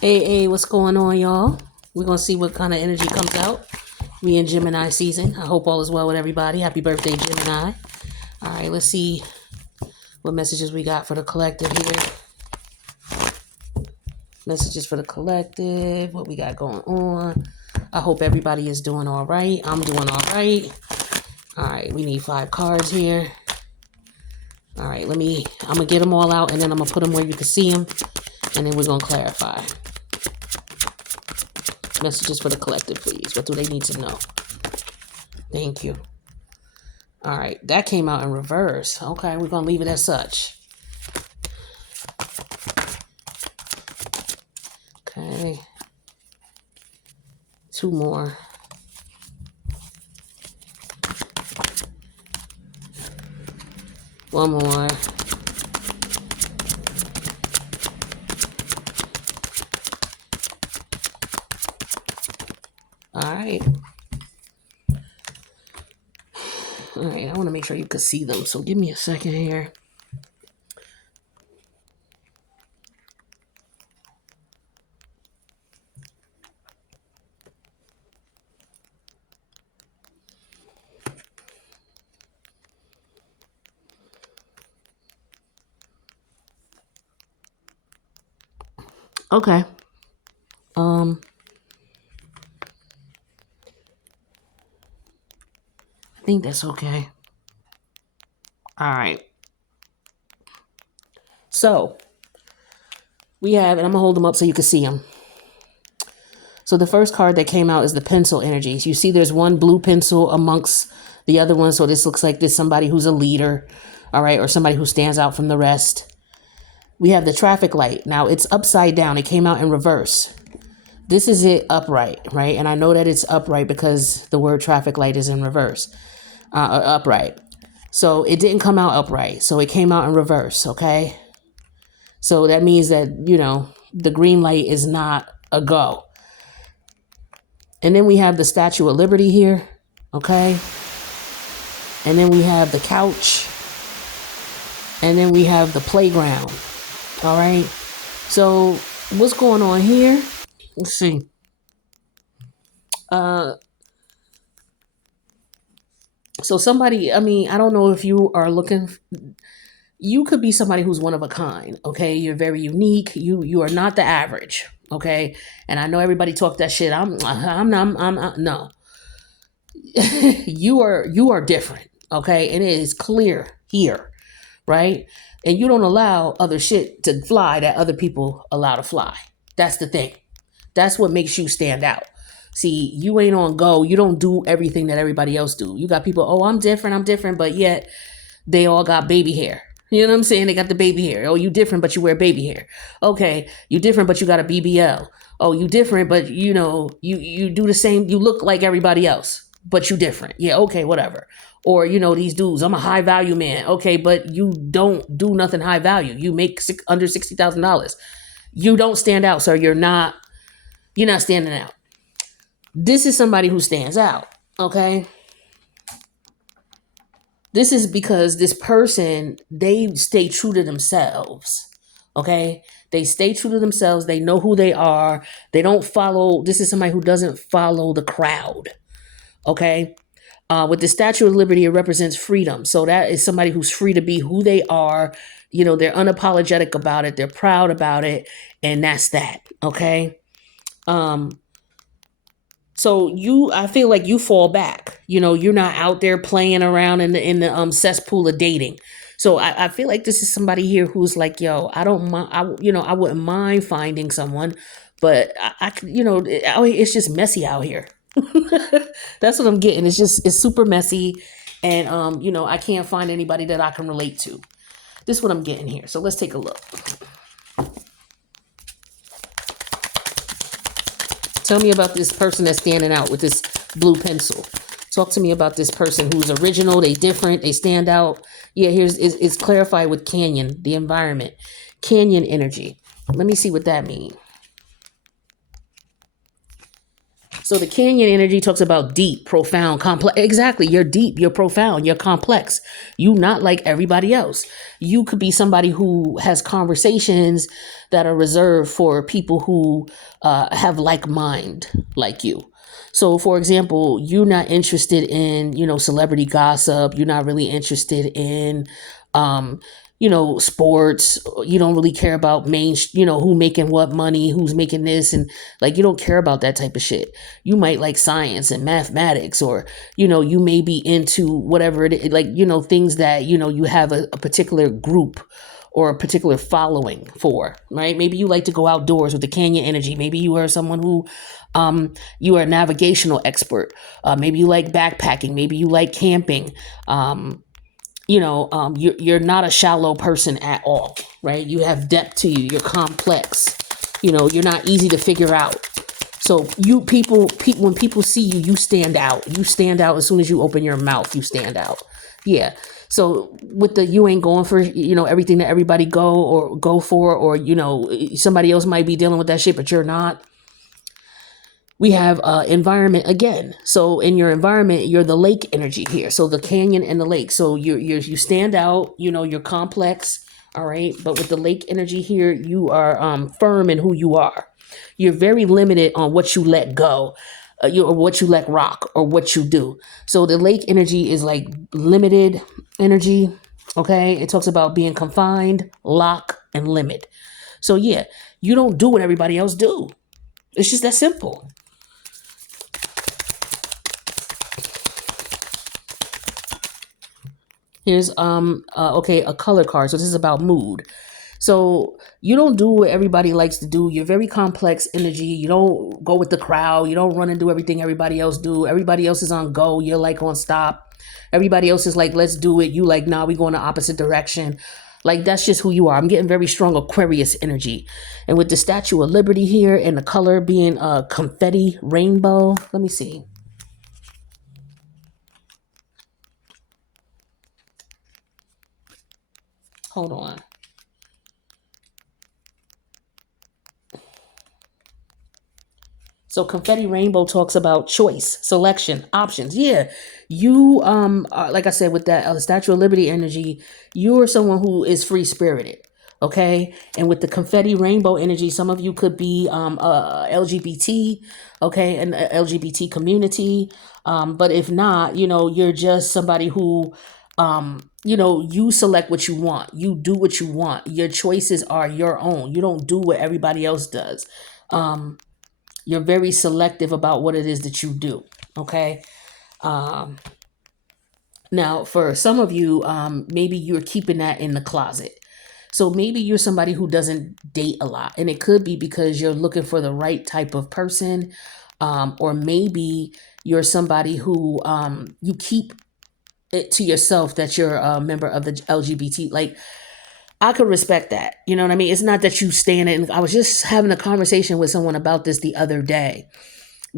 Hey, what's going on, y'all? We're gonna see what kind of energy comes out. We in Gemini season. I hope all is well with everybody. Happy birthday, Gemini. All right, let's see what messages we got for the collective here. Messages for the collective. What we got going on. I hope everybody is doing all right. I'm doing all right. All right, we need 5 cards here. All right, I'm gonna get them all out and then I'm gonna put them where you can see them, and then we're gonna clarify. Messages for the collective, please. What do they need to know? Thank you. All right, that came out in reverse. Okay, we're gonna leave it as such. Okay, 2 more. One more. All right. All right, I want to make sure you can see them, so give me a second here. Okay. I think that's okay. All right. So we have, and I'm gonna hold them up so you can see them. So the first card that came out is the pencil energies. You see there's one blue pencil amongst the other one. So this looks like this somebody who's a leader, all right, or somebody who stands out from the rest. We have the traffic light. Now it's upside down. It came out in reverse. This is it upright, right? And I know that it's upright because the word traffic light is in reverse, upright. So it didn't come out upright. So it came out in reverse, okay? So that means that, the green light is not a go. And then we have the Statue of Liberty here, okay? And then we have the couch. And then we have the playground, all right? So what's going on here? Let's see. So somebody, I don't know if you are looking, you could be somebody who's one of a kind, okay? You're very unique. You are not the average, okay? And I know everybody talk that shit. I'm no. You are different, okay? And it is clear here, right? And you don't allow other shit to fly that other people allow to fly. That's the thing. That's what makes you stand out. See, you ain't on go. You don't do everything that everybody else do. You got people, oh, I'm different, but yet they all got baby hair. You know what I'm saying? They got the baby hair. Oh, you different, but you wear baby hair. Okay, you different, but you got a BBL. Oh, you different, but you do the same. You look like everybody else, but you different. Yeah, okay, whatever. Or, these dudes, I'm a high value man. Okay, but you don't do nothing high value. You make under $60,000. You don't stand out, sir. You're not standing out. This is somebody who stands out, okay? This is because this person, they stay true to themselves, okay? They stay true to themselves. They know who they are. They don't follow. This is somebody who doesn't follow the crowd, okay? With the Statue of Liberty, it represents freedom. So that is somebody who's free to be who they are. They're unapologetic about it. They're proud about it. And that's that, okay? So I feel like you fall back. You're not out there playing around in the cesspool of dating. So I feel like this is somebody here who's like, yo, I don't mind. I wouldn't mind finding someone, but it's just messy out here. That's what I'm getting. It's super messy, and I can't find anybody that I can relate to. This is what I'm getting here. So let's take a look. Tell me about this person that's standing out with this blue pencil. Talk to me about this person who's original, they different, they stand out. Yeah, it's clarified with canyon, the environment. Canyon energy. Let me see what that means. So the canyon energy talks about deep, profound, complex. Exactly. You're deep, you're profound, you're complex. You not like everybody else. You could be somebody who has conversations that are reserved for people who have like mind like you. So for example, you're not interested in, celebrity gossip. You're not really interested in, um, sports. You don't really care about who making what money, who's making this. And like, you don't care about that type of shit. You might like science and mathematics, or, you may be into whatever it is, like, things that, you have a particular group or a particular following for, right? Maybe you like to go outdoors with the canyon energy. Maybe you are someone who, you are a navigational expert. Maybe you like backpacking. Maybe you like camping. You're not a shallow person at all, right? You have depth to you. You're complex. You're not easy to figure out. So when people see you, you stand out. You stand out as soon as you open your mouth. You stand out. Yeah. So with you ain't going for, everything that everybody go for, or, somebody else might be dealing with that shit, but you're not. We have environment again. So in your environment, you're the lake energy here. So the canyon and the lake. So you stand out, you're complex. All right. But with the lake energy here, you are firm in who you are. You're very limited on what you let go, or what you let rock, or what you do. So the lake energy is like limited energy. Okay. It talks about being confined, lock, and limit. So yeah, you don't do what everybody else do. It's just that simple. Here's a color card. So this is about mood. So you don't do what everybody likes to do. You're very complex energy. You don't go with the crowd. You don't run and do everything everybody else do. Everybody else is on go. You're like on stop. Everybody else is like, let's do it. You like, nah, we go in the opposite direction. Like, that's just who you are. I'm getting very strong Aquarius energy. And with the Statue of Liberty here and the color being a confetti rainbow. Let me see. Hold on. So confetti rainbow talks about choice, selection, options. Yeah, you are, like I said, with that Statue of Liberty energy, you are someone who is free spirited. Okay, and with the confetti rainbow energy, some of you could be LGBT. Okay, an LGBT community. But if not, you're just somebody who, you select what you want. You do what you want. Your choices are your own. You don't do what everybody else does. You're very selective about what it is that you do. Okay. Now, for some of you, maybe you're keeping that in the closet. So maybe you're somebody who doesn't date a lot, and it could be because you're looking for the right type of person. Or maybe you're somebody who you keep it to yourself that you're a member of the LGBT. Like, I could respect that. You know what I mean? It's not that you stand in. I was just having a conversation with someone about this the other day.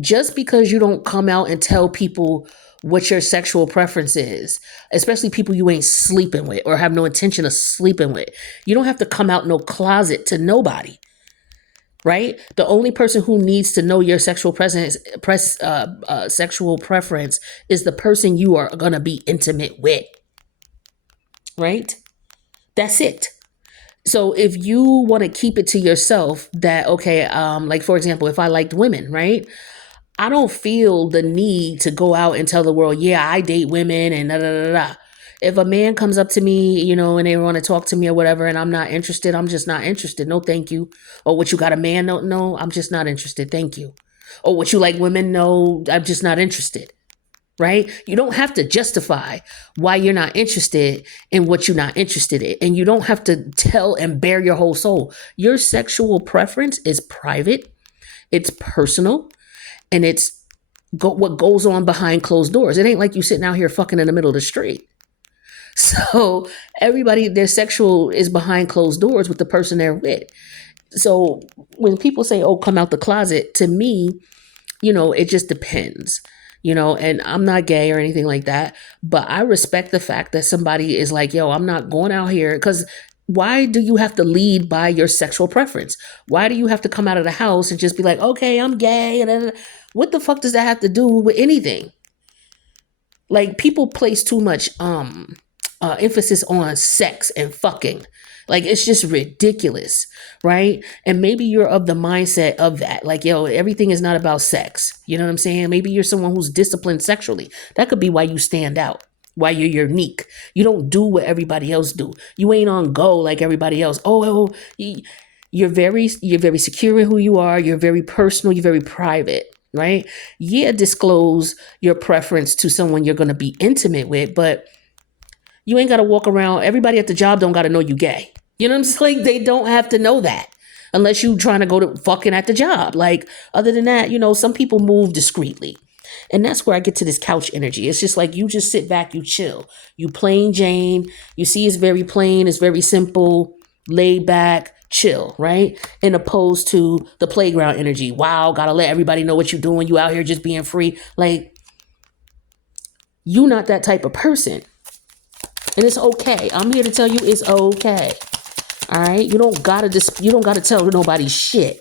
Just because you don't come out and tell people what your sexual preference is, especially people you ain't sleeping with or have no intention of sleeping with, you don't have to come out no closet to nobody. Right? The only person who needs to know your sexual sexual preference is the person you are gonna be intimate with. Right? That's it. So if you want to keep it to yourself, that, okay, like for example, if I liked women, right? I don't feel the need to go out and tell the world, yeah, I date women and da da da da. If a man comes up to me, and they want to talk to me or whatever, and I'm not interested, I'm just not interested. No, thank you. Or what, you got a man? No, no, I'm just not interested. Thank you. Or what, you like women? No, I'm just not interested. Right? You don't have to justify why you're not interested in what you're not interested in. And you don't have to tell and bare your whole soul. Your sexual preference is private, it's personal, and it's what goes on behind closed doors. It ain't like you sitting out here fucking in the middle of the street. So everybody, their sexual is behind closed doors with the person they're with. So when people say, oh, come out the closet, to me, it just depends. And I'm not gay or anything like that, but I respect the fact that somebody is like, yo, I'm not going out here, because Why do you have to lead by your sexual preference? Why do you have to come out of the house and just be like, okay, I'm gay? And what the fuck does that have to do with anything? Like, people place too much emphasis on sex and fucking. Like, it's just ridiculous, right? And maybe you're of the mindset of that. Like, yo, everything is not about sex. You know what I'm saying? Maybe you're someone who's disciplined sexually. That could be why you stand out, why you're unique. You don't do what everybody else do. You ain't on go like everybody else. You're very secure in who you are. You're very personal. You're very private, right? Yeah, disclose your preference to someone you're going to be intimate with, but you ain't got to walk around. Everybody at the job don't got to know you gay. You know what I'm saying? Like, they don't have to know that unless you trying to go to fucking at the job. Like, other than that, some people move discreetly. And that's where I get to this couch energy. It's just like, you just sit back, you chill. You plain Jane. You see, it's very plain. It's very simple, laid back, chill, right? In opposed to the playground energy. Wow, gotta let everybody know what you're doing. You out here just being free. Like, you not that type of person. And it's okay. I'm here to tell you it's okay. All right? You don't gotta tell nobody shit.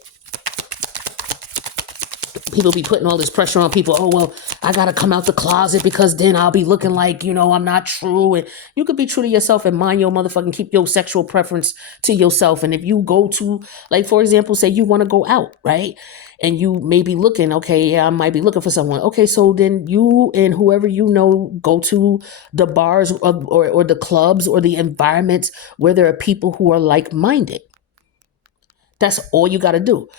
People be putting all this pressure on people. Oh, well, I got to come out the closet because then I'll be looking like, I'm not true. And you could be true to yourself and mind your motherfucking, keep your sexual preference to yourself. And if you go to, like, for example, say you want to go out, right? And you may be looking, okay, yeah, I might be looking for someone. Okay, so then you and whoever go to the bars or the clubs or the environments where there are people who are like-minded. That's all you got to do.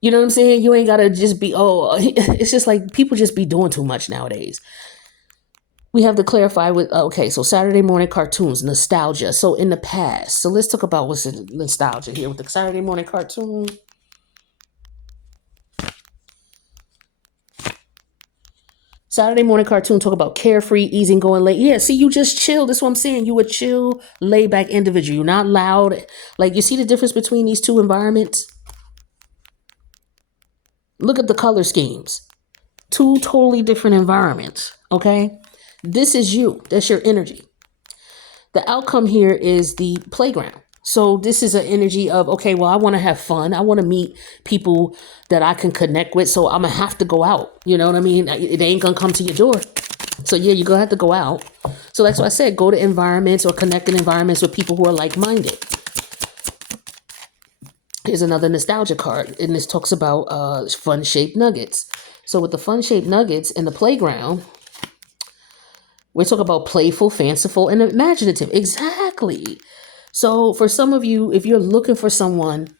You know what I'm saying? You ain't got to just be, it's just like people just be doing too much nowadays. We have to clarify with, okay, so Saturday morning cartoons, nostalgia. So in the past, so let's talk about what's in nostalgia here with the Saturday morning cartoon. Saturday morning cartoon talk about carefree, easygoing, late. Yeah, see, you just chill. That's what I'm saying. You a chill, laid back individual. You're not loud. Like, you see the difference between these two environments? Look at the color schemes. Two totally different environments, okay? This is you. That's your energy. The outcome here is the playground. So this is an energy of, okay, well, I want to have fun. I want to meet people that I can connect with. So I'm going to have to go out. You know what I mean? It ain't going to come to your door. So yeah, you're going to have to go out. So that's why I said go to environments or connected environments with people who are like-minded. Here's another nostalgia card, and this talks about fun-shaped nuggets. So with the fun-shaped nuggets in the playground, we're talking about playful, fanciful, and imaginative. Exactly. So for some of you, if you're looking for someone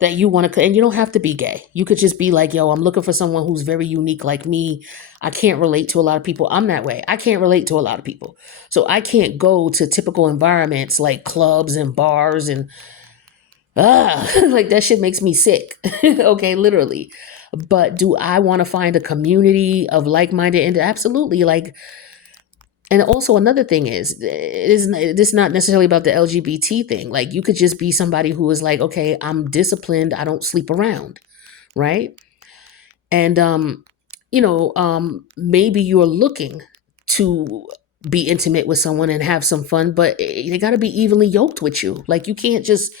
that you want to, and you don't have to be gay. You could just be like, yo, I'm looking for someone who's very unique like me. I can't relate to a lot of people. I'm that way. I can't relate to a lot of people. So I can't go to typical environments like clubs and bars and like that shit makes me sick. Okay, literally. But do I want to find a community of like-minded? And absolutely, like, and also another thing is, this not necessarily about the LGBT thing. Like, you could just be somebody who is like, okay, I'm disciplined. I don't sleep around, right? And maybe you're looking to be intimate with someone and have some fun, but they got to be evenly yoked with you. Like, you can't just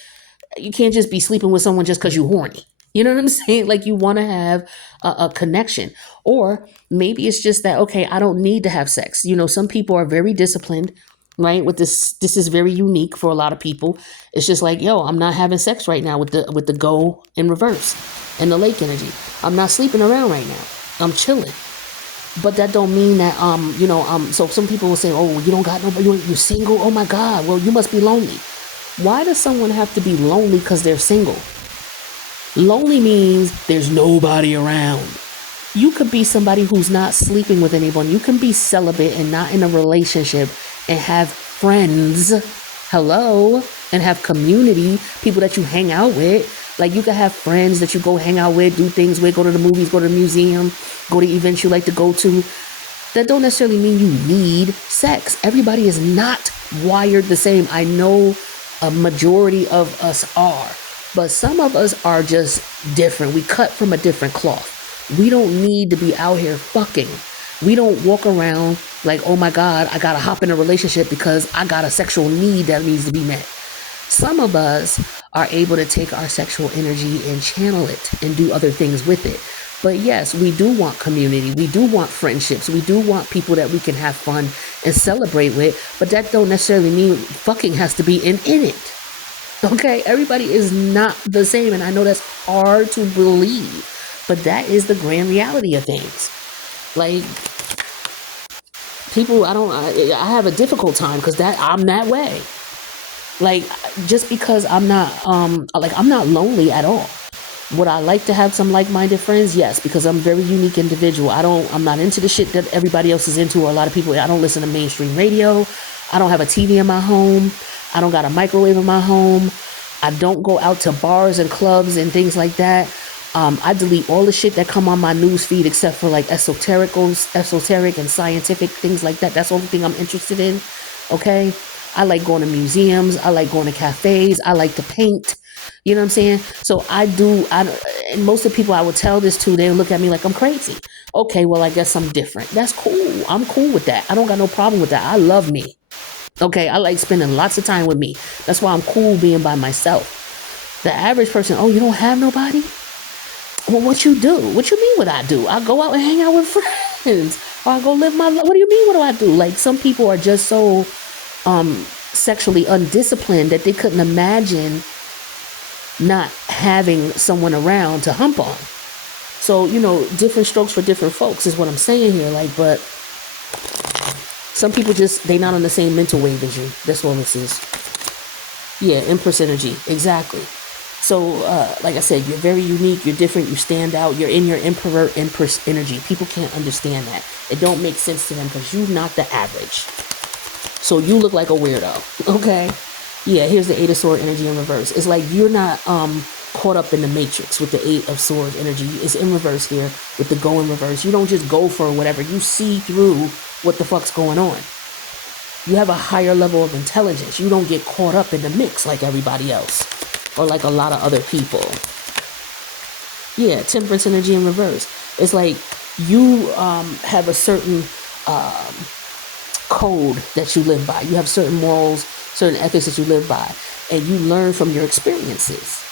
be sleeping with someone just because you're horny. You know what I'm saying? Like, you want to have a connection. Or maybe it's just that, okay, I don't need to have sex. Some people are very disciplined, right? With this is very unique for a lot of people. It's just like, yo, I'm not having sex right now with the go in reverse and the lake energy. I'm not sleeping around right now. I'm chilling. But that don't mean that, so some people will say, oh, you don't got nobody, you're single? Oh my God, well, you must be lonely. Why does someone have to be lonely because they're single? Lonely means there's nobody around. You could be somebody who's not sleeping with anyone. You can be celibate and not in a relationship and have friends, and have community, people that you hang out with. Like, you could have friends that you go hang out with, do things with, go to the movies, go to the museum, go to events you like to go to. That don't necessarily mean you need sex. Everybody is not wired the same. I know a majority of us are, but some of us are just different. We cut from a different cloth. We don't need to be out here fucking. We don't walk around like, oh my God, I gotta hop in a relationship because I got a sexual need that needs to be met. Some of us are able to take our sexual energy and channel it and do other things with it. But yes, we do want community. We do want friendships. We do want people that we can have fun and celebrate with. But that don't necessarily mean fucking has to be in it. Okay, everybody is not the same, and I know that's hard to believe, but that is the grand reality of things. Like, people, I have a difficult time because that I'm that way. Like, just because I'm not lonely at all. Would I like to have some like-minded friends? Yes, because I'm a very unique individual. I'm not into the shit that everybody else is into, or a lot of people. I don't listen to mainstream radio. I don't have a TV in my home. I don't got a microwave in my home. I don't go out to bars and clubs and things like that. I delete all the shit that come on my news feed except for like esoteric and scientific things like that. That's the only thing I'm interested in. Okay. I like going to museums. I like going to cafes. I like to paint. You know what I'm saying? So and most of the people I would tell this to, they look at me like I'm crazy. Okay, well, I guess I'm different. That's cool. I'm cool with that. I don't got no problem with that. I love me. Okay, I like spending lots of time with me. That's why I'm cool being by myself. The average person, oh, you don't have nobody? Well, what you do? What you mean what I do? I go out and hang out with friends. Or I go live my life. What do you mean what do I do? Like, some people are just so sexually undisciplined that they couldn't imagine not having someone around to hump on. So, different strokes for different folks is what I'm saying here. Like, but some people they not on the same mental wave as you. That's all this is. Yeah, Empress energy. Exactly. So, like I said, you're very unique. You're different. You stand out. You're in your Empress energy. People can't understand that. It don't make sense to them because you're not the average. So you look like a weirdo. Okay. Yeah, here's the Eight of Swords energy in reverse. It's like you're not caught up in the matrix with the Eight of Swords energy. It's in reverse here with the go in reverse. You don't just go for whatever. You see through what the fuck's going on. You have a higher level of intelligence. You don't get caught up in the mix like everybody else or like a lot of other people. Yeah, Temperance energy in reverse. It's like you have a certain code that you live by. You have certain morals, certain ethics that you live by, and you learn from your experiences.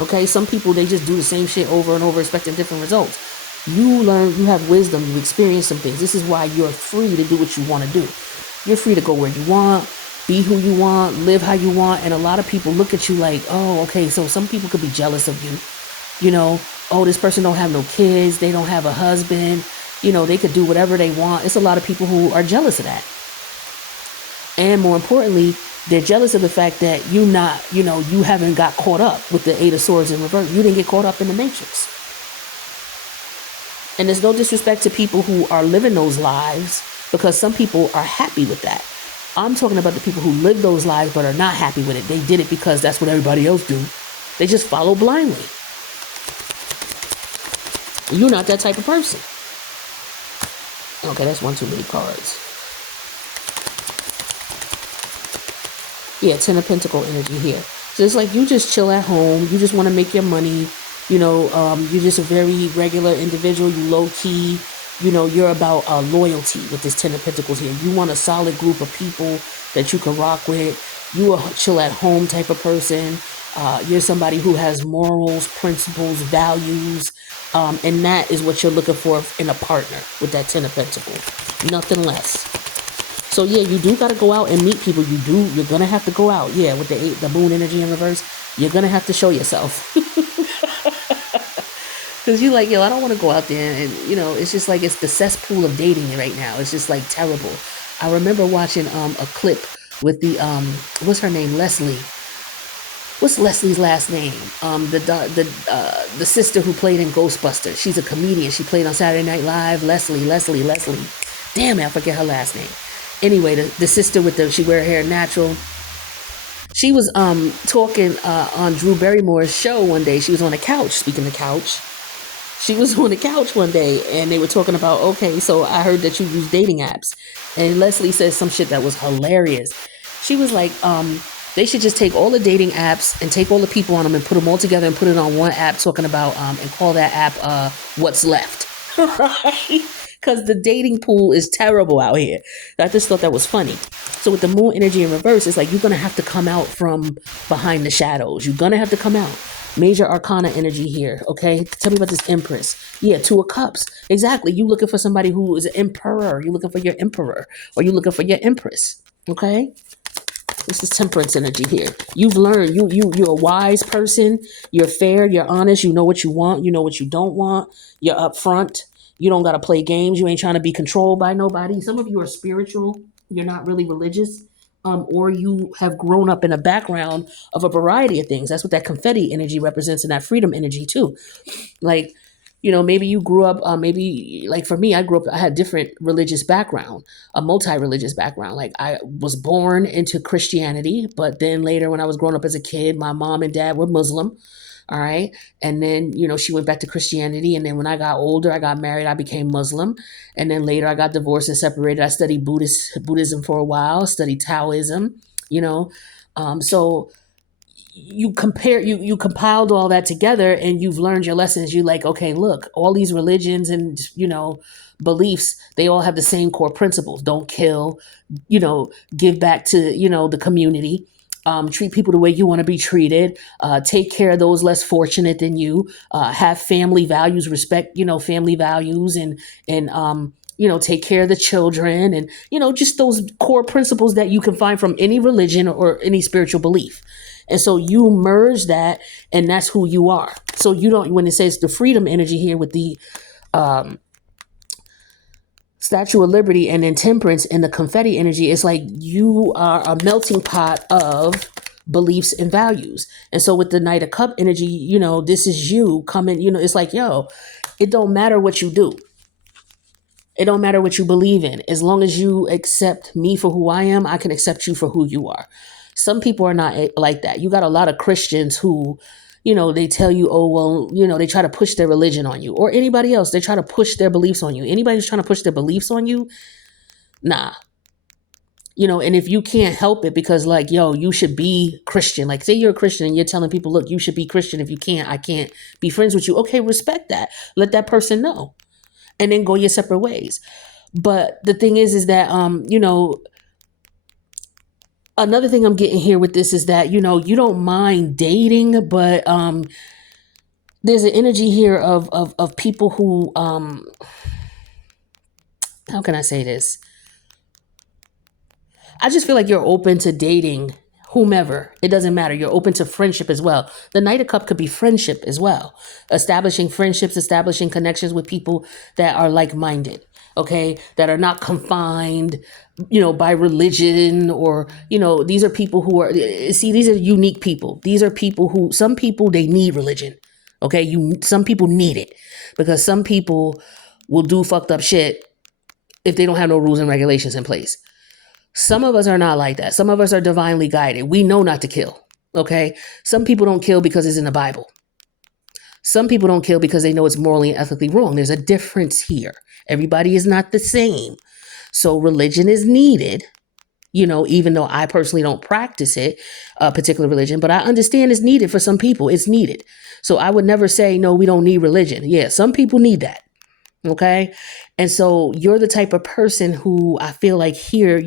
Okay, some people, they just do the same shit over and over expecting different results. You learn, you have wisdom, you experience some things. This is why you're free to do what you want to do. You're free to go where you want, be who you want, live how you want. And a lot of people look at you like, oh, okay, so some people could be jealous of you. Oh, this person don't have no kids, they don't have a husband, they could do whatever they want. It's a lot of people who are jealous of that. And more importantly, they're jealous of the fact that you haven't got caught up with the Eight of Swords in reverse. You didn't get caught up in the matrix. And there's no disrespect to people who are living those lives, because some people are happy with that. I'm talking about the people who live those lives but are not happy with it. They did it because that's what everybody else do. They just follow blindly. You're not that type of person. Okay, that's one too many cards. Yeah, Ten of Pentacle energy here. So it's like you just chill at home. You just want to make your money. You're just a very regular individual. You low key. You're about loyalty with this Ten of Pentacles here. You want a solid group of people that you can rock with. You a chill at home type of person. You're somebody who has morals, principles, values. And that is what you're looking for in a partner with that Ten of Pentacles. Nothing less. So yeah, you do got to go out and meet people. You're going to have to go out. Yeah, with the moon energy in reverse, you're going to have to show yourself. Because you're like, yo, I don't want to go out there. And, it's just like, it's the cesspool of dating right now. It's just like terrible. I remember watching a clip with the, what's her name? Leslie. What's Leslie's last name? The sister who played in Ghostbusters. She's a comedian. She played on Saturday Night Live. Leslie. Damn it, I forget her last name. Anyway, the sister she wear her hair natural. She was talking on Drew Barrymore's show one day. She was on a couch. Speaking of couch, she was on the couch one day, and they were talking about, okay, so I heard that you use dating apps, and Leslie said some shit that was hilarious. She was like, they should just take all the dating apps and take all the people on them and put them all together and put it on one app, talking about and call that app What's Left. Right? Because the dating pool is terrible out here. I just thought that was funny. So with the moon energy in reverse, it's like you're going to have to come out from behind the shadows. You're going to have to come out. Major arcana energy here. Okay. Tell me about this empress. Yeah. Two of cups. Exactly. You looking for somebody who is an emperor. You're looking for your emperor, or you looking for your empress. Okay. This is temperance energy here. You've learned you're a wise person. You're fair. You're honest. You know what you want. You know what you don't want. You're upfront. You don't got to play games. You ain't trying to be controlled by nobody. Some of you are spiritual. You're not really religious. Or you have grown up in a background of a variety of things. That's what that confetti energy represents, and that freedom energy too. Like, maybe you grew up, maybe like for me, I grew up, I had different religious background, a multi-religious background. Like I was born into Christianity, but then later when I was growing up as a kid, my mom and dad were Muslim. All right. And then, she went back to Christianity. And then when I got older, I got married, I became Muslim. And then later I got divorced and separated. I studied Buddhism for a while, studied Taoism, so you compiled all that together and you've learned your lessons. You like, okay, look, all these religions and, beliefs, they all have the same core principles. Don't kill, give back to, the community, treat people the way you want to be treated, take care of those less fortunate than you, have family values, respect, family values and take care of the children and, just those core principles that you can find from any religion or any spiritual belief. And so you merge that and that's who you are. So you don't, when it says the freedom energy here with the Statue of Liberty and then temperance and the confetti energy, it's like you are a melting pot of beliefs and values. And so with the Knight of Cup energy, this is you coming, it's like, it don't matter what you do. It don't matter what you believe in. As long as you accept me for who I am, I can accept you for who you are. Some people are not like that. You got a lot of Christians who, they tell you, oh, well, they try to push their religion on you, or anybody else. They try to push their beliefs on you. Anybody who's trying to push their beliefs on you, nah. And if you can't help it because like, you should be Christian. Like say you're a Christian and you're telling people, look, you should be Christian. If you can't, I can't be friends with you. Okay, respect that. Let that person know. And then go your separate ways. But the thing is that, another thing I'm getting here with this is that, you don't mind dating, but there's an energy here of people who, how can I say this? I just feel like you're open to dating whomever. It doesn't matter. You're open to friendship as well. The Knight of Cup could be friendship as well. Establishing friendships, establishing connections with people that are like-minded. Okay, that are not confined, by religion or, these are people who are, see, these are unique people. These are people who, some people, they need religion. Okay, some people need it because some people will do fucked up shit if they don't have no rules and regulations in place. Some of us are not like that. Some of us are divinely guided. We know not to kill. Okay, some people don't kill because it's in the Bible. Some people don't kill because they know it's morally and ethically wrong. There's a difference here. Everybody is not the same. So religion is needed, even though I personally don't practice it, a particular religion, but I understand it's needed for some people. It's needed. So I would never say, no, we don't need religion. Yeah, some people need that. Okay. And so you're the type of person who I feel like here,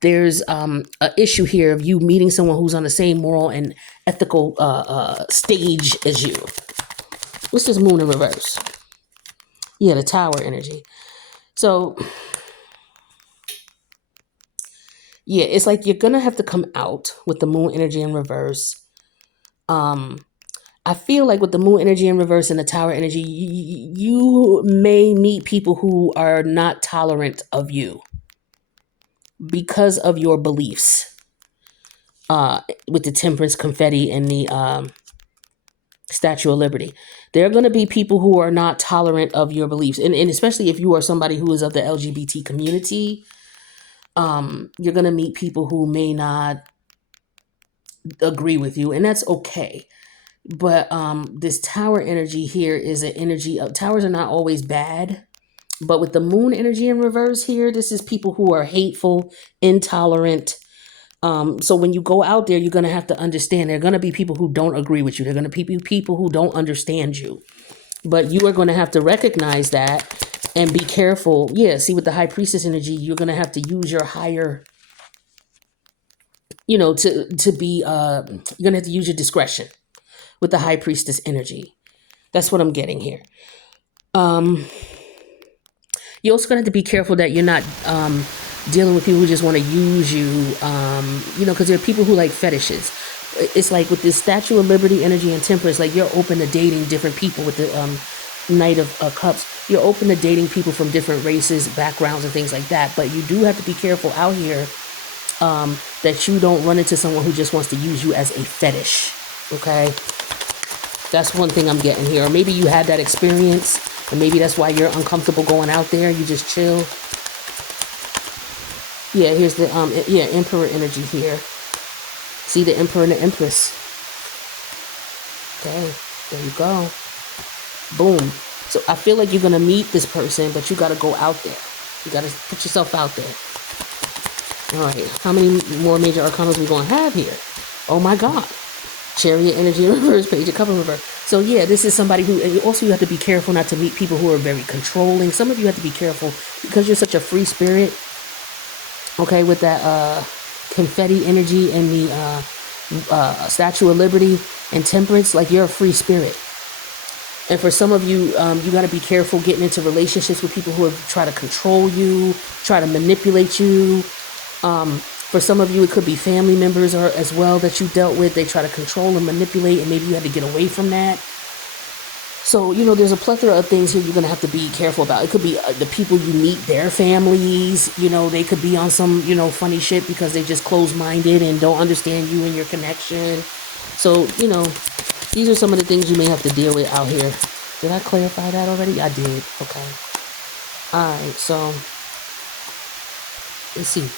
there's an issue here of you meeting someone who's on the same moral and ethical stage as you. What's this moon in reverse? Yeah, the Tower energy. So, yeah, it's like you're going to have to come out with the moon energy in reverse. I feel like with the moon energy in reverse and the Tower energy, you may meet people who are not tolerant of you because of your beliefs. With the temperance, confetti, and the Statue of Liberty. There are going to be people who are not tolerant of your beliefs. And especially if you are somebody who is of the LGBT community, you're going to meet people who may not agree with you. And that's okay. But this Tower energy here is an energy of, towers are not always bad. But with the moon energy in reverse here, this is people who are hateful, intolerant. So when you go out there, you're going to have to understand there are going to be people who don't agree with you. There are going to be people who don't understand you. But you are going to have to recognize that and be careful. Yeah, see, with the High Priestess energy, you're going to have to use your higher to be, you're going to have to use your discretion with the high priestess energy. That's what I'm getting here. You're also going to have to be careful that you're not dealing with people who just want to use you, because there are people who like fetishes. It's like with this Statue of Liberty energy and Temperance, like you're open to dating different people with the Knight of Cups. You're open to dating people from different races, backgrounds, and things like that. But you do have to be careful out here that you don't run into someone who just wants to use you as a fetish. Okay? That's one thing I'm getting here. Or maybe you had that experience, and maybe that's why you're uncomfortable going out there. You just chill. Yeah, here's the Emperor energy here. See the Emperor and the Empress. Okay, there you go. Boom. So I feel like you're gonna meet this person, but you gotta go out there. You gotta put yourself out there. All right, how many more major arcana we gonna have here? Oh my God. Chariot energy in reverse, Page of Cups in reverse. So yeah, this is somebody who, and also you have to be careful not to meet people who are very controlling. Some of you have to be careful because you're such a free spirit. Okay, with that confetti energy and the Statue of Liberty and Temperance, like you're a free spirit. And for some of you, you got to be careful getting into relationships with people who try to control you, try to manipulate you. For some of you, it could be family members or as well that you dealt with. They try to control and manipulate, and maybe you had to get away from that. So, there's a plethora of things here you're going to have to be careful about. It could be the people you meet, their families. They could be on some, funny shit because they just closed-minded and don't understand you and your connection. So, these are some of the things you may have to deal with out here. Did I clarify that already? I did. Okay. All right. So, let's see.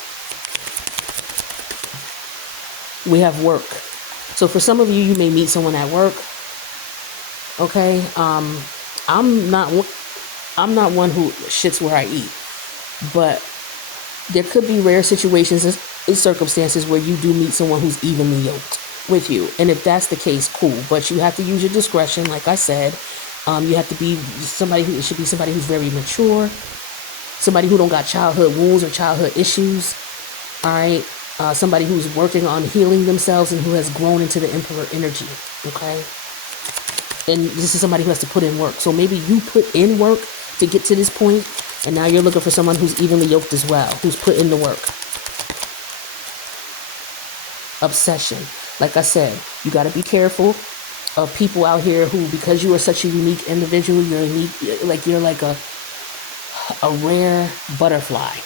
We have work. So for some of you, you may meet someone at work. Okay. I'm not one who shits where I eat, but there could be rare situations and circumstances where you do meet someone who's evenly yoked with you. And if that's the case, cool. But you have to use your discretion. Like I said, you have to be somebody who, it should be somebody who's very mature, somebody who don't got childhood wounds or childhood issues. All right. Somebody who's working on healing themselves and who has grown into the Emperor energy. Okay. And this is somebody who has to put in work. So maybe you put in work to get to this point, and now you're looking for someone who's evenly yoked as well, who's put in the work. Obsession. Like I said, you got to be careful of people out here who, because you are such a unique individual, you're like a rare butterfly.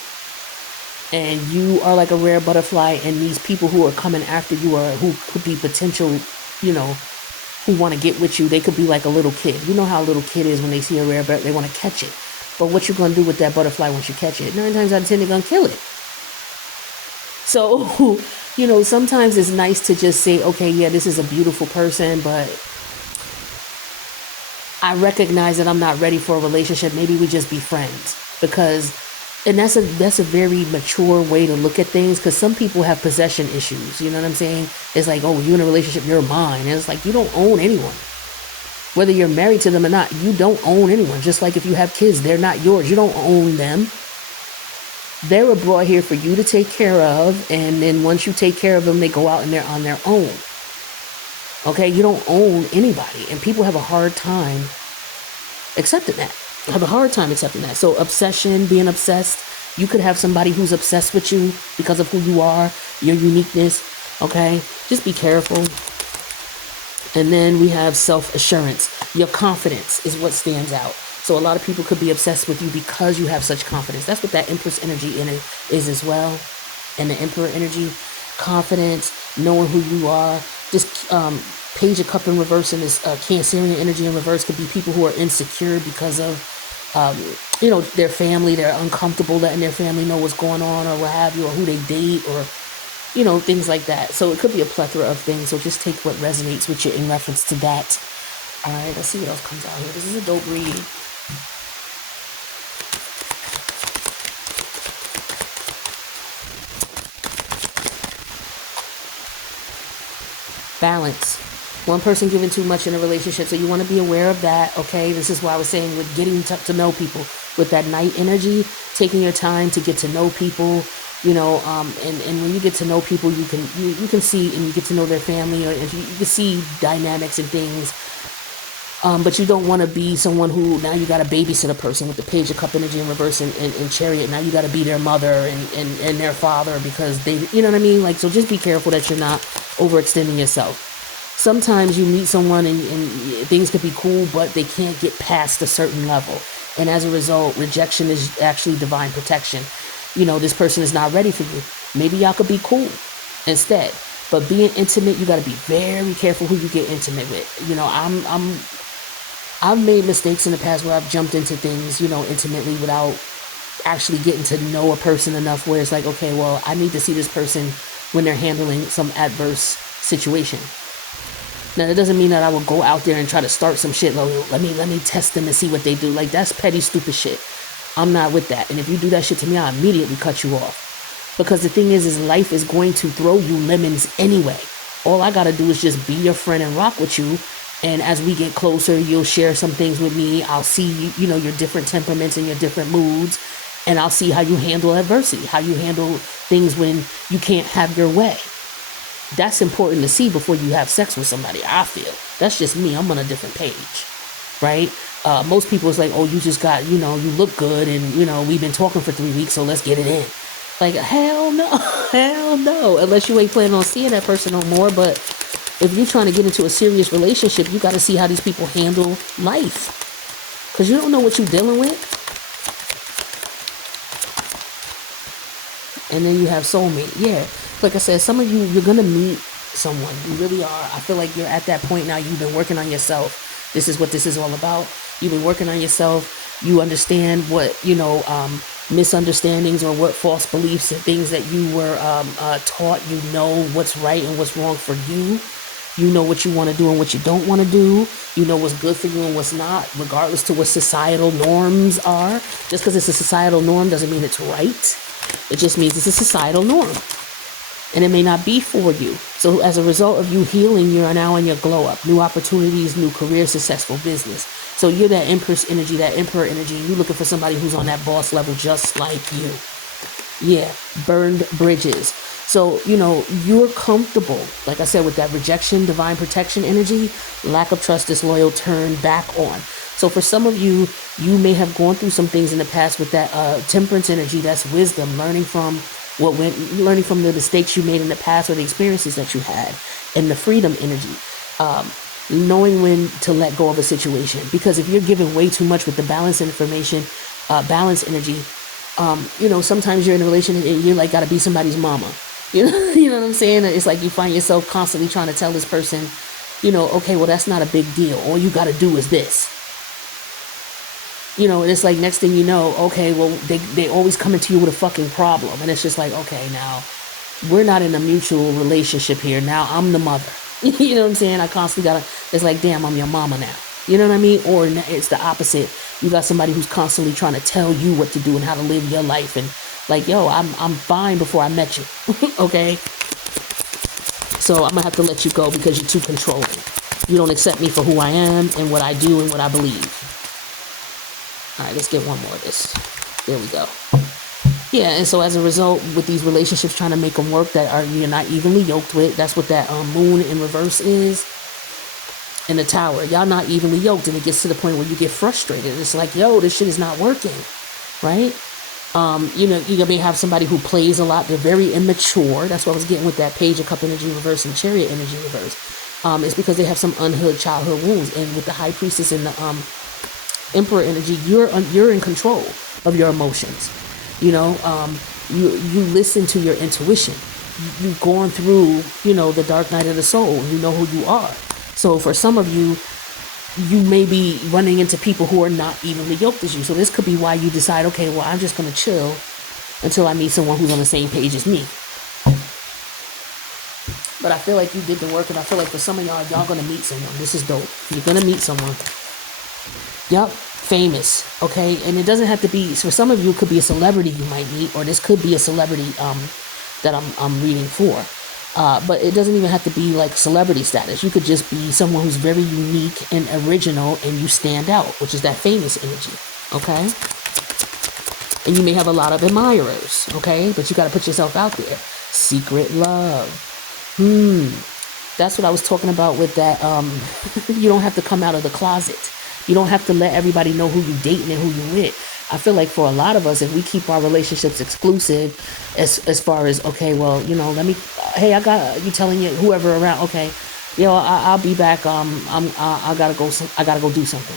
And you are like a rare butterfly, and these people who are coming after you or who could be potential, who want to get with you, they could be like a little kid. You know how a little kid is when they see a rare butterfly, they want to catch it. But what you're going to do with that butterfly once you catch it? 9 times out of 10, they're going to kill it. So, sometimes it's nice to just say, okay, yeah, this is a beautiful person, but I recognize that I'm not ready for a relationship. Maybe we just be friends. And that's a very mature way to look at things, because some people have possession issues. You know what I'm saying? It's like, oh, you're in a relationship, you're mine. And it's like, you don't own anyone. Whether you're married to them or not, you don't own anyone. Just like if you have kids, they're not yours. You don't own them. They were brought here for you to take care of. And then once you take care of them, they go out and they're on their own. Okay? You don't own anybody. And people have a hard time accepting that. So obsession, being obsessed. You could have somebody who's obsessed with you because of who you are, your uniqueness. Okay? Just be careful. And then we have self-assurance. Your confidence is what stands out. So a lot of people could be obsessed with you because you have such confidence. That's what that Empress energy in it is as well. And the Emperor energy, confidence, knowing who you are. Just Page of Cups in reverse and this Cancerian energy in reverse could be people who are insecure because of their family. They're uncomfortable letting their family know what's going on or what have you, or who they date, or things like that. So it could be a plethora of things. So just take what resonates with you in reference to that. All right, let's see what else comes out here. This is a dope read. Balance. One person giving too much in a relationship, so you want to be aware of that, okay? This is why I was saying with getting to know people, with that night energy, taking your time to get to know people, And when you get to know people, you can see, and you get to know their family, or if you can see dynamics and things. But you don't want to be someone who now you got to babysit a person with the Page of Cup energy in reverse and Chariot. Now you got to be their mother and their father because they, you know what I mean? Like, so just be careful that you're not overextending yourself. Sometimes you meet someone and things could be cool, but they can't get past a certain level. And as a result, rejection is actually divine protection. This person is not ready for you. Maybe y'all could be cool instead. But being intimate, you got to be very careful who you get intimate with. I've made mistakes in the past where I've jumped into things, intimately without actually getting to know a person enough where it's like, okay, well, I need to see this person when they're handling some adverse situation. Now, that doesn't mean that I will go out there and try to start some shit. Like, let me test them and see what they do. Like, that's petty, stupid shit. I'm not with that. And if you do that shit to me, I'll immediately cut you off. Because the thing is life is going to throw you lemons anyway. All I got to do is just be your friend and rock with you. And as we get closer, you'll share some things with me. I'll see, your different temperaments and your different moods. And I'll see how you handle adversity, how you handle things when you can't have your way. That's important to see before you have sex with somebody, I feel. That's just me. I'm on a different page, right? Most people is like, oh, you just got, you look good and, we've been talking for 3 weeks, so let's get it in. Like, hell no, hell no. Unless you ain't planning on seeing that person no more. But if you're trying to get into a serious relationship, you got to see how these people handle life. Because you don't know what you're dealing with. And then you have soulmate. Yeah. Like I said, some of you, you're going to meet someone. You really are. I feel like you're at that point now. You've been working on yourself. This is what this is all about. You've been working on yourself. You understand what, misunderstandings or what false beliefs and things that you were taught. You know what's right and what's wrong for you. You know what you want to do and what you don't want to do. You know what's good for you and what's not, regardless to what societal norms are. Just because it's a societal norm doesn't mean it's right. It just means it's a societal norm. And it may not be for you. So as a result of you healing, you're now in your glow up. New opportunities, new career, successful business. So you're that Empress energy, that Emperor energy. You're looking for somebody who's on that boss level just like you. Yeah, burned bridges. So, you're comfortable, like I said, with that rejection, divine protection energy, lack of trust, disloyal, turn back on. So for some of you, you may have gone through some things in the past with that temperance energy. That's wisdom, learning from the mistakes you made in the past or the experiences that you had, and the freedom energy, knowing when to let go of a situation. Because if you're giving way too much with the balance energy, sometimes you're in a relationship and you're like, gotta be somebody's mama. You know what I'm saying? It's like you find yourself constantly trying to tell this person, okay, well, that's not a big deal. All you got to do is this. And it's like next thing you know, okay, well, they always coming to you with a fucking problem. And it's just like, okay, now we're not in a mutual relationship here. Now I'm the mother. You know what I'm saying? I constantly it's like, damn, I'm your mama now. You know what I mean? Or it's the opposite. You got somebody who's constantly trying to tell you what to do and how to live your life. And like, yo, I'm fine before I met you. Okay? So I'm going to have to let you go because you're too controlling. You don't accept me for who I am and what I do and what I believe. All right, let's get one more of this. There we go. Yeah, and so as a result, with these relationships, trying to make them work you're not evenly yoked with, that's what that moon in reverse is. In the Tower, y'all not evenly yoked, and it gets to the point where you get frustrated. It's like, yo, this shit is not working, right? You may have somebody who plays a lot. They're very immature. That's what I was getting with that Page of Cup energy reverse and Chariot energy reverse. It's because they have some unhealed childhood wounds. And with the High Priestess and the Emperor energy, you're in control of your emotions. You listen to your intuition. You've gone through, the dark night of the soul. You know who you are. So for some of you, you may be running into people who are not evenly yoked as you. So this could be why you decide, okay, well, I'm just going to chill until I meet someone who's on the same page as me. But I feel like you did the work, and I feel like for some of y'all going to meet someone. This is dope. You're going to meet someone. Yep, famous, okay? And it doesn't have to be, for some of you, it could be a celebrity you might meet, or this could be a celebrity that I'm reading for. But it doesn't even have to be like celebrity status. You could just be someone who's very unique and original and you stand out, which is that famous energy. Okay? And you may have a lot of admirers, okay? But you got to put yourself out there. Secret love. That's what I was talking about with that. You don't have to come out of the closet. You don't have to let everybody know who you dating and who you with. I feel like for a lot of us, if we keep our relationships exclusive, as far as, okay, well, you know, let me, hey, I got you telling you whoever around, okay, I'll be back. I gotta go. I gotta go do something.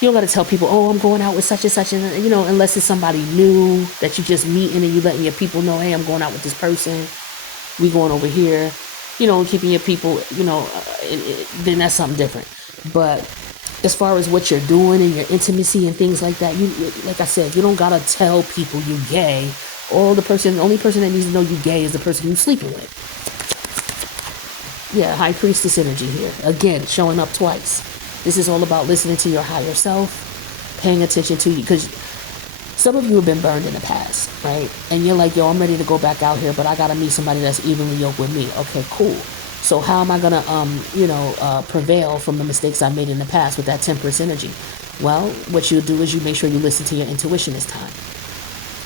You don't gotta tell people, oh, I'm going out with such and such, and you know, unless it's somebody new that you just meeting and you letting your people know, hey, I'm going out with this person. We going over here. You know, keeping your people, you know, then that's something different. But as far as what you're doing and your intimacy and things like that, you, like I said, you don't gotta tell people you gay. The only person that needs to know you gay is the person you're sleeping with. Yeah, high priestess energy here. Again, showing up twice. This is all about listening to your higher self, paying attention to you, because some of you have been burned in the past, right? And you're like, yo, I'm ready to go back out here, but I gotta meet somebody that's evenly yoked with me. Okay, cool. So how am I gonna, prevail from the mistakes I made in the past with that temperance energy? Well, what you'll do is you make sure you listen to your intuition this time.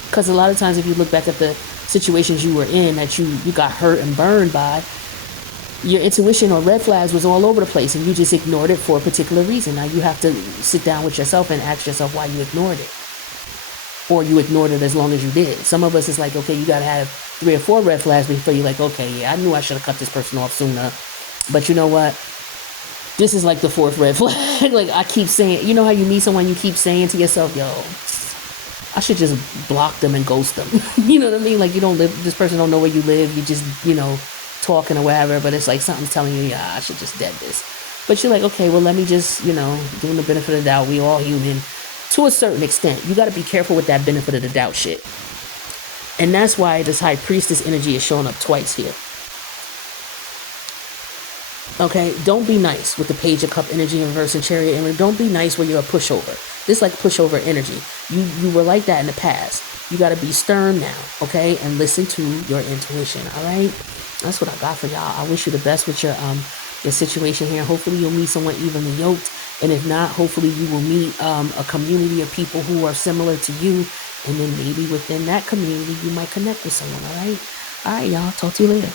Because a lot of times if you look back at the situations you were in that you got hurt and burned by, your intuition or red flags was all over the place and you just ignored it for a particular reason. Now you have to sit down with yourself and ask yourself why you ignored it. Or you ignored it as long as you did. Some of us is like, okay, you got to have 3 or 4 red flags before you're like, okay, yeah, I knew I should have cut this person off sooner. But you know what? This is like the 4th red flag. Like I keep saying, you know how you meet someone, you keep saying to yourself, yo, I should just block them and ghost them. You know what I mean? Like you don't live, this person don't know where you live. You just, talking or whatever, but it's like something's telling you, yeah, I should just dead this. But you're like, okay, well, let me just, give them the benefit of the doubt. We all human to a certain extent. You got to be careful with that benefit of the doubt shit. And that's why this high priestess energy is showing up twice here. Okay, don't be nice with the page of cup energy in reverse and chariot energy. Don't be nice when you're a pushover. This is like pushover energy. You were like that in the past. You got to be stern now, okay? And listen to your intuition, all right? That's what I got for y'all. I wish you the best with your situation here. Hopefully you'll meet someone evenly yoked. And if not, hopefully you will meet a community of people who are similar to you. And then maybe within that community, you might connect with someone, all right? All right, y'all. Talk to you later.